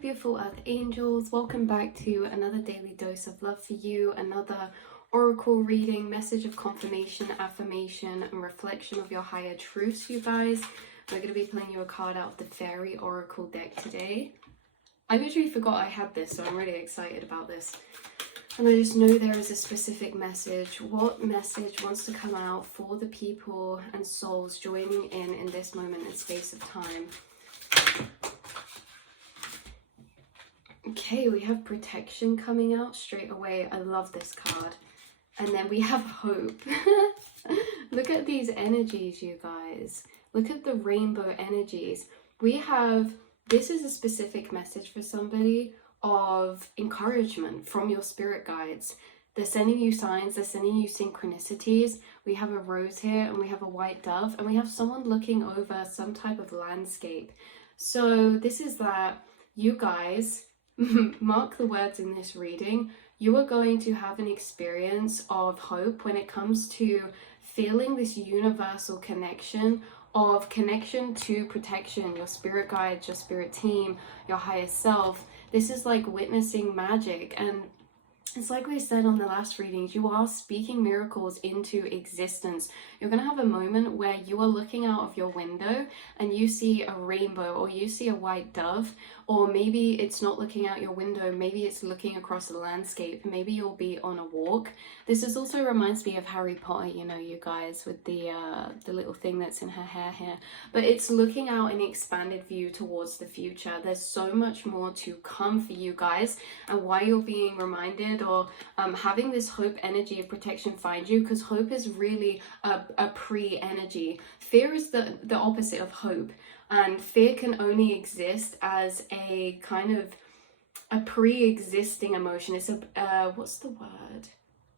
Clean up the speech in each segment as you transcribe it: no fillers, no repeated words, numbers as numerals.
beautiful earth angels, welcome back to another daily dose of love for you, another oracle reading, message of confirmation, affirmation and reflection of your higher truths. You guys, we're going to be pulling you a card out of the fairy oracle deck today. I literally forgot I had this, so I'm really excited about this, and I just know there is a specific message. What message wants to come out for the people and souls joining in this moment and space of time? Okay, we have protection coming out straight away. I love this card. And then we have hope. Look at these energies, you guys. Look at the rainbow energies. We have, this is a specific message for somebody of encouragement from your spirit guides. They're sending you signs, they're sending you synchronicities. We have a rose here and we have a white dove and we have someone looking over some type of landscape. So this is that you guys, mark the words in this reading, you are going to have an experience of hope when it comes to feeling this universal connection of connection to protection, your spirit guides, your spirit team, your higher self. This is like witnessing magic, and it's like we said on the last readings, you are speaking miracles into existence. You're going to have a moment where you are looking out of your window and you see a rainbow, or you see a white dove, or maybe it's not looking out your window, maybe it's looking across the landscape, maybe you'll be on a walk. This is also reminds me of Harry Potter, you know, you guys, with the little thing that's in her hair here. But it's looking out an expanded view towards the future. There's so much more to come for you guys, and why you're being reminded or having this hope energy of protection find you, because hope is really a pre-energy. Fear is the opposite of hope, and fear can only exist as a kind of a pre-existing emotion. It's a what's the word,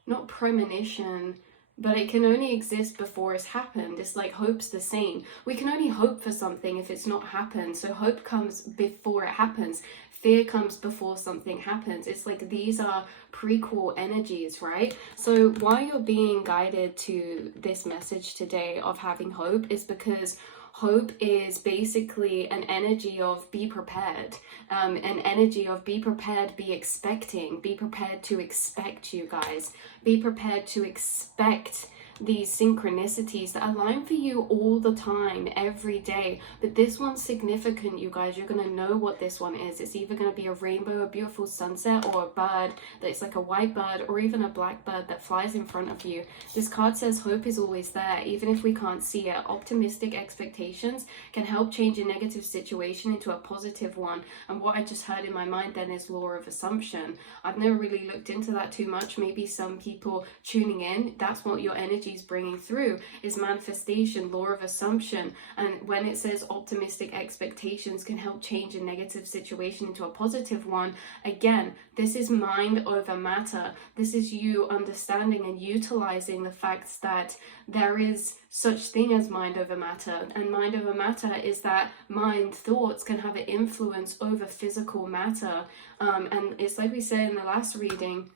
not premonition, but it can only exist before it's happened. It's like hope's the same. We can only hope for something if it's not happened. So hope comes before it happens. Fear comes before something happens. It's like these are prequel energies, right? So why you're being guided to this message today of having hope is because hope is basically an energy of be prepared, an energy of be prepared, be expecting, be prepared to expect, you guys. Be prepared to expect these synchronicities that align for you all the time, every day. But this one's significant, you guys. You're going to know what this one is. It's either going to be a rainbow, a beautiful sunset, or a bird that's like a white bird, or even a black bird that flies in front of you. This card says hope is always there, even if we can't see it. Optimistic expectations can help change a negative situation into a positive one. And what I just heard in my mind then is law of assumption. I've never really looked into that too much. Maybe some people tuning in, that's what your energy is bringing through, is manifestation, law of assumption. And when it says optimistic expectations can help change a negative situation into a positive one, again, this is mind over matter. This is you understanding and utilizing the facts that there is such thing as mind over matter, and mind over matter is that mind thoughts can have an influence over physical matter. And it's like we said in the last reading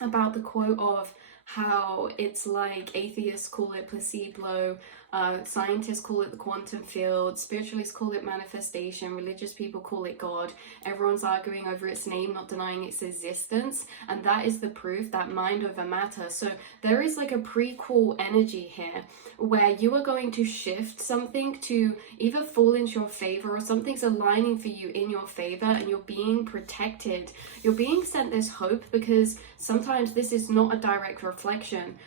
about the quote of how it's like atheists call it placebo, scientists call it the quantum field, spiritualists call it manifestation, religious people call it God. Everyone's arguing over its name, not denying its existence, and that is the proof that mind over matter. So there is like a prequel energy here where you are going to shift something to either fall into your favor, or something's aligning for you in your favor, and you're being protected. You're being sent this hope because sometimes this is not a direct reflection.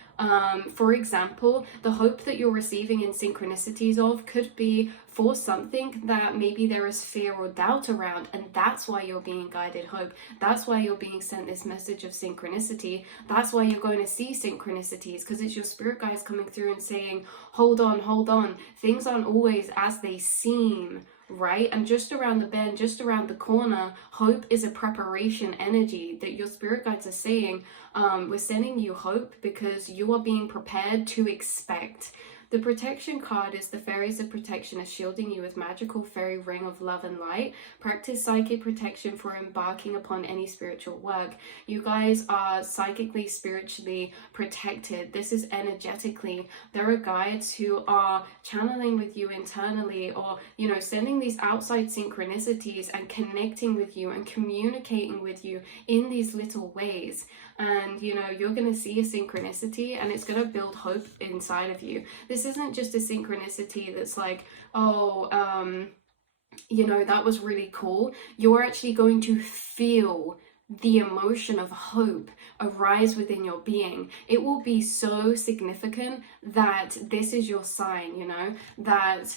For example, the hope that you're receiving in synchronicities of could be for something that maybe there is fear or doubt around, and that's why you're being guided hope. That's why you're being sent this message of synchronicity. That's why you're going to see synchronicities, because it's your spirit guides coming through and saying, hold on, things aren't always as they seem, right? And just around the bend, just around the corner, hope is a preparation energy that your spirit guides are saying, we're sending you hope because you are being prepared to expect. The protection card is the fairies of protection are shielding you with magical fairy ring of love and light. Practice psychic protection for embarking upon any spiritual work. You guys are psychically, spiritually protected. This is energetically. There are guides who are channeling with you internally, or, you know, sending these outside synchronicities and connecting with you and communicating with you in these little ways. And, you know, you're going to see a synchronicity and it's going to build hope inside of you. This isn't just a synchronicity that's like, oh, you know, that was really cool. You're actually going to feel the emotion of hope arise within your being. It will be so significant that this is your sign, you know, that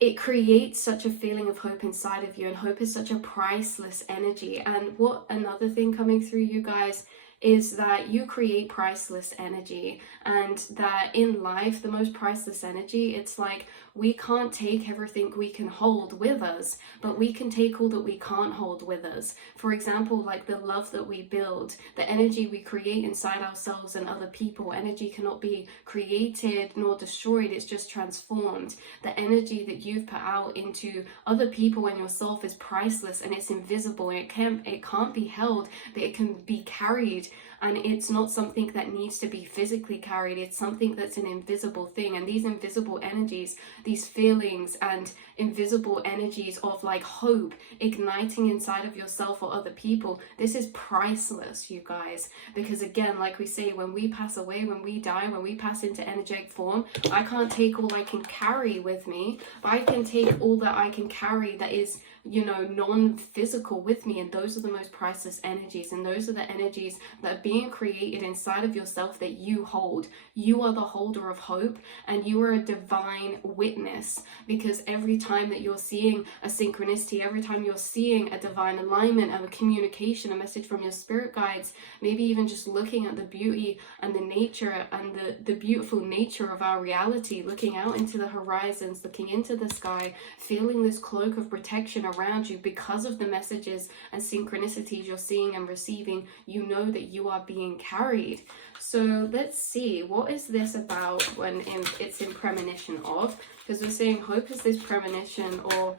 it creates such a feeling of hope inside of you, and hope is such a priceless energy. And what another thing coming through, you guys, is that you create priceless energy, and that in life, the most priceless energy, it's like we can't take everything we can hold with us, but we can take all that we can't hold with us. For example, like the love that we build, the energy we create inside ourselves and other people. Energy cannot be created nor destroyed, it's just transformed. The energy that you've put out into other people and yourself is priceless, and it's invisible, and it can't be held, but it can be carried. And it's not something that needs to be physically carried, it's something that's an invisible thing. And these invisible energies, these feelings and invisible energies of like hope igniting inside of yourself or other people, this is priceless, you guys. Because again, like we say, when we pass away, when we die, when we pass into energetic form, I can't take all I can carry with me, but I can take all that I can carry that is, you know, non-physical with me. And those are the most priceless energies, and those are the energies that are being created inside of yourself that you hold. You are the holder of hope, and you are a divine witness, because every time that you're seeing a synchronicity, every time you're seeing a divine alignment and a communication, a message from your spirit guides, maybe even just looking at the beauty and the nature and the beautiful nature of our reality, looking out into the horizons, looking into the sky, feeling this cloak of protection around you because of the messages and synchronicities you're seeing and receiving, you know that you are being carried. So let's see, what is this about when it's in premonition of? Because we're saying hope is this premonition or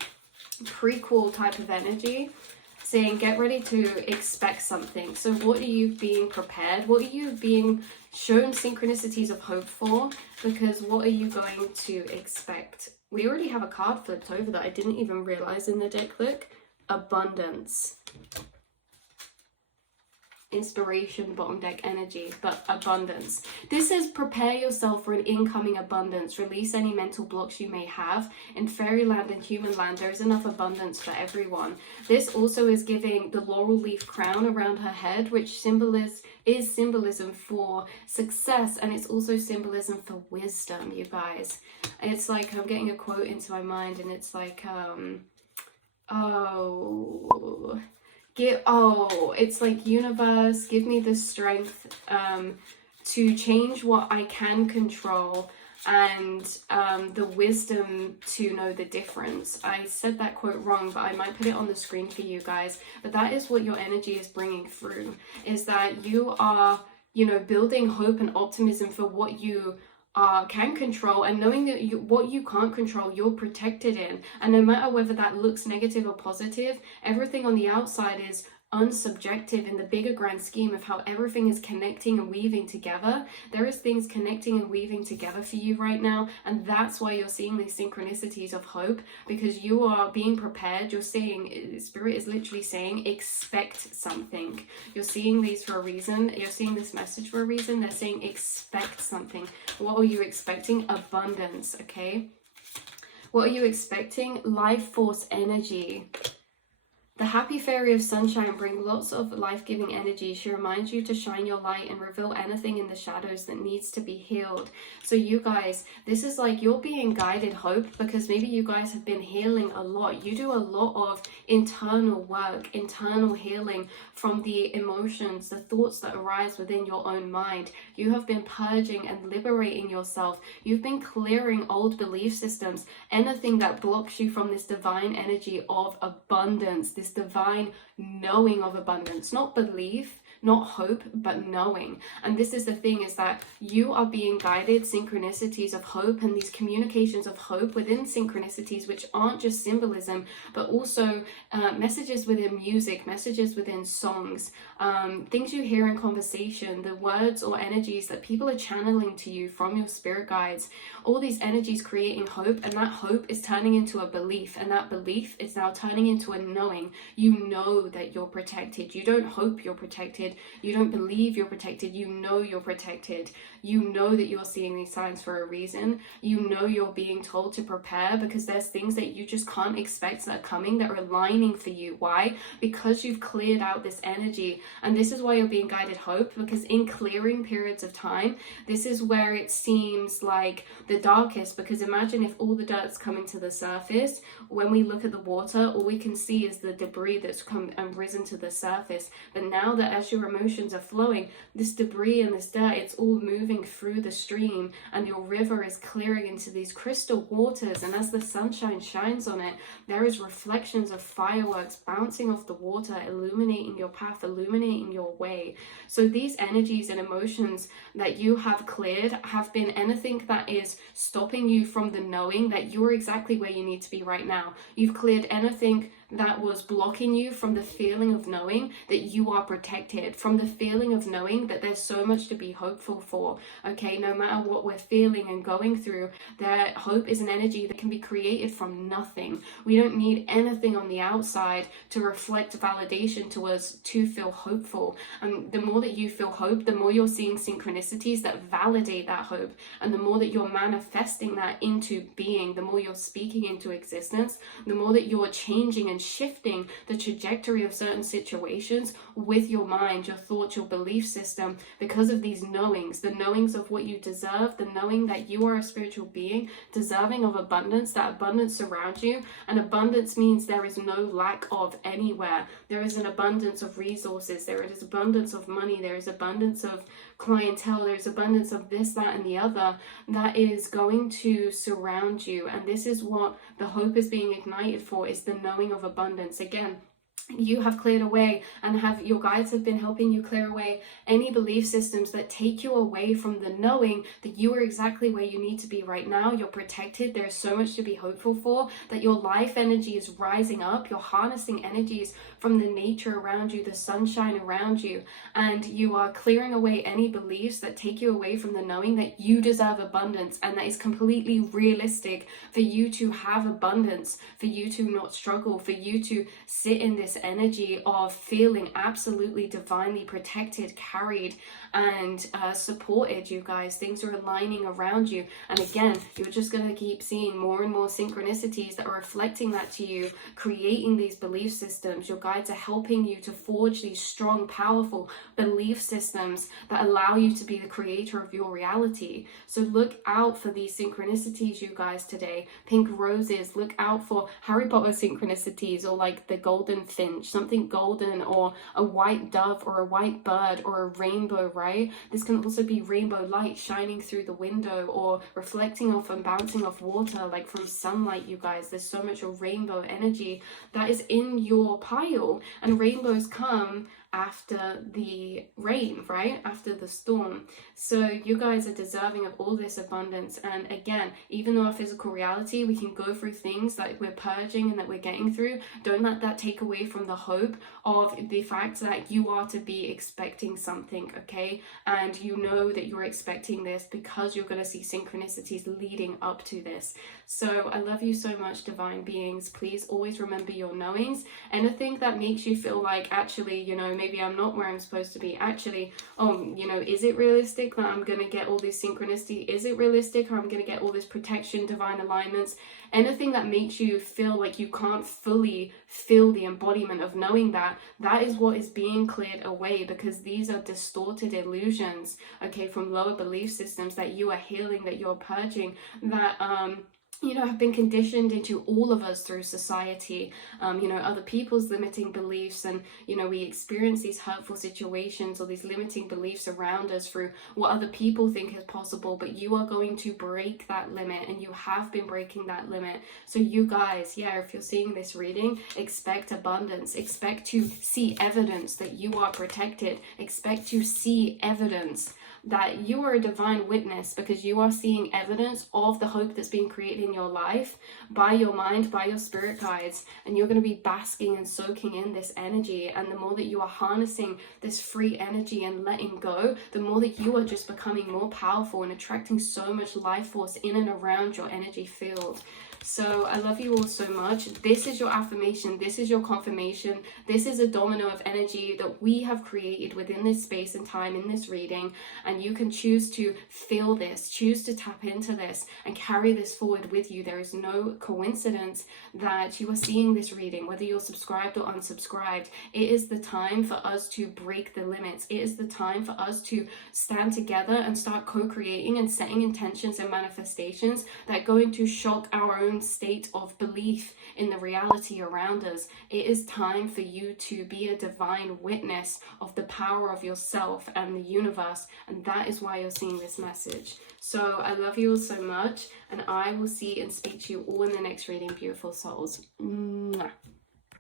prequel type of energy, saying get ready to expect something. So what are you being prepared? What are you being shown synchronicities of hope for? Because what are you going to expect? We already have a card flipped over that I didn't even realize in the deck. Look, abundance. Inspiration, bottom deck energy, but abundance. This says prepare yourself for an incoming abundance. Release any mental blocks you may have. In fairyland and human land, there is enough abundance for everyone. This also is giving the laurel leaf crown around her head, which is symbolism for success, and it's also symbolism for wisdom, you guys. It's like I'm getting a quote into my mind, and it's like it's like, universe, give me the strength to change what I can control, and the wisdom to know the difference. I said that quote wrong, but I might put it on the screen for you guys. But that is what your energy is bringing through, is that you are, you know, building hope and optimism for what you can control, and knowing that what you can't control, you're protected in. And no matter whether that looks negative or positive, everything on the outside is unsubjective in the bigger grand scheme of how everything is connecting and weaving together. There is things connecting and weaving together for you right now, and that's why you're seeing these synchronicities of hope, because you are being prepared. You're seeing, spirit is literally saying, expect something. You're seeing these for a reason. You're seeing this message for a reason. They're saying expect something. What are you expecting? Abundance, okay? What are you expecting? Life force energy. The happy fairy of sunshine brings lots of life-giving energy. She reminds you to shine your light and reveal anything in the shadows that needs to be healed. So you guys, this is like you're being guided hope, because maybe you guys have been healing a lot. You do a lot of internal work, internal healing from the emotions, the thoughts that arise within your own mind. You have been purging and liberating yourself. You've been clearing old belief systems, anything that blocks you from this divine energy of abundance, this divine knowing of abundance, not belief, not hope, but knowing. And this is the thing, is that you are being guided synchronicities of hope, and these communications of hope within synchronicities, which aren't just symbolism, but also messages within music, messages within songs, things you hear in conversation, the words or energies that people are channeling to you from your spirit guides, all these energies creating hope, and that hope is turning into a belief, and that belief is now turning into a knowing. You know that you're protected. You don't hope you're protected. You don't believe you're protected. You know you're protected. You know that you're seeing these signs for a reason. You know you're being told to prepare, because there's things that you just can't expect that are coming, that are aligning for you. Why? Because you've cleared out this energy. And this is why you're being guided hope, because in clearing periods of time, this is where it seems like the darkest. Because imagine if all the dirt's coming to the surface, when we look at the water, all we can see is the debris that's come and risen to the surface. But now that as your emotions are flowing, this debris and this dirt, it's all moving through the stream, and your river is clearing into these crystal waters. And as the sunshine shines on it, there is reflections of fireworks bouncing off the water, illuminating your path, illuminating your way. So these energies and emotions that you have cleared have been anything that is stopping you from the knowing that you're exactly where you need to be right now. You've cleared anything that was blocking you from the feeling of knowing that you are protected, from the feeling of knowing that there's so much to be hopeful for. Okay, no matter what we're feeling and going through, that hope is an energy that can be created from nothing. We don't need anything on the outside to reflect validation to us to feel hopeful. And the more that you feel hope, the more you're seeing synchronicities that validate that hope, and the more that you're manifesting that into being, the more you're speaking into existence, the more that you're changing and shifting the trajectory of certain situations with your mind, your thoughts, your belief system, because of these knowings, the knowings of what you deserve, the knowing that you are a spiritual being deserving of abundance, that abundance surrounds you. And abundance means there is no lack of anywhere. There is an abundance of resources, there is abundance of money, there is abundance of clientele, there's abundance of this, that, and the other that is going to surround you. And this is what the hope is being ignited for, is the knowing of abundance. Again, you have cleared away, and your guides have been helping you clear away any belief systems that take you away from the knowing that you are exactly where you need to be right now. You're protected. There's so much to be hopeful for, that your life energy is rising up. You're harnessing energies from the nature around you, the sunshine around you, and you are clearing away any beliefs that take you away from the knowing that you deserve abundance, and that is completely realistic for you to have abundance, for you to not struggle, for you to sit in this energy of feeling absolutely divinely protected, carried, and supported. You guys, things are aligning around you, and again, you're just going to keep seeing more and more synchronicities that are reflecting that to you, creating these belief systems. Your guides are helping you to forge these strong, powerful belief systems that allow you to be the creator of your reality. So look out for these synchronicities, you guys, today. Pink roses, look out for Harry Potter synchronicities, or like the golden finch, something golden, or a white dove, or a white bird, or a rainbow, right? This can also be rainbow light shining through the window, or reflecting off and bouncing off water, like from sunlight. You guys, there's so much of rainbow energy that is in your pile, and rainbows come after the rain, right? After the storm. So you guys are deserving of all this abundance. And again, even though our physical reality, we can go through things that we're purging and that we're getting through, don't let that take away from the hope of the fact that you are to be expecting something, okay? And you know that you're expecting this because you're going to see synchronicities leading up to this. So I love you so much, divine beings. Please always remember your knowings. Anything that makes you feel like, actually, you know, maybe I'm not where I'm supposed to be. Actually, you know, is it realistic that I'm going to get all this synchronicity? Is it realistic I'm going to get all this protection, divine alignments? Anything that makes you feel like you can't fully feel the embodiment of knowing that, that is what is being cleared away, because these are distorted illusions, okay, from lower belief systems that you are healing, that you're purging, that you know, have been conditioned into all of us through society, you know, other people's limiting beliefs, and, you know, we experience these hurtful situations or these limiting beliefs around us through what other people think is possible. But you are going to break that limit, and you have been breaking that limit. So you guys, yeah, if you're seeing this reading, expect abundance, expect to see evidence that you are protected, expect to see evidence that you are a divine witness, because you are seeing evidence of the hope that's being created in your life by your mind, by your spirit guides, and you're going to be basking and soaking in this energy. And the more that you are harnessing this free energy and letting go, the more that you are just becoming more powerful and attracting so much life force in and around your energy field. So I love you all so much. This is your affirmation. This is your confirmation. This is a domino of energy that we have created within this space and time in this reading. And you can choose to feel this, choose to tap into this, and carry this forward with you. There is no coincidence that you are seeing this reading, whether you're subscribed or unsubscribed. It is the time for us to break the limits. It is the time for us to stand together and start co-creating and setting intentions and manifestations that are going to shock our own state of belief in the reality around us. It is time for you to be a divine witness of the power of yourself and the universe, and that is why you're seeing this message. So I love you all so much, and I will see and speak to you all in the next reading, beautiful souls. Mwah.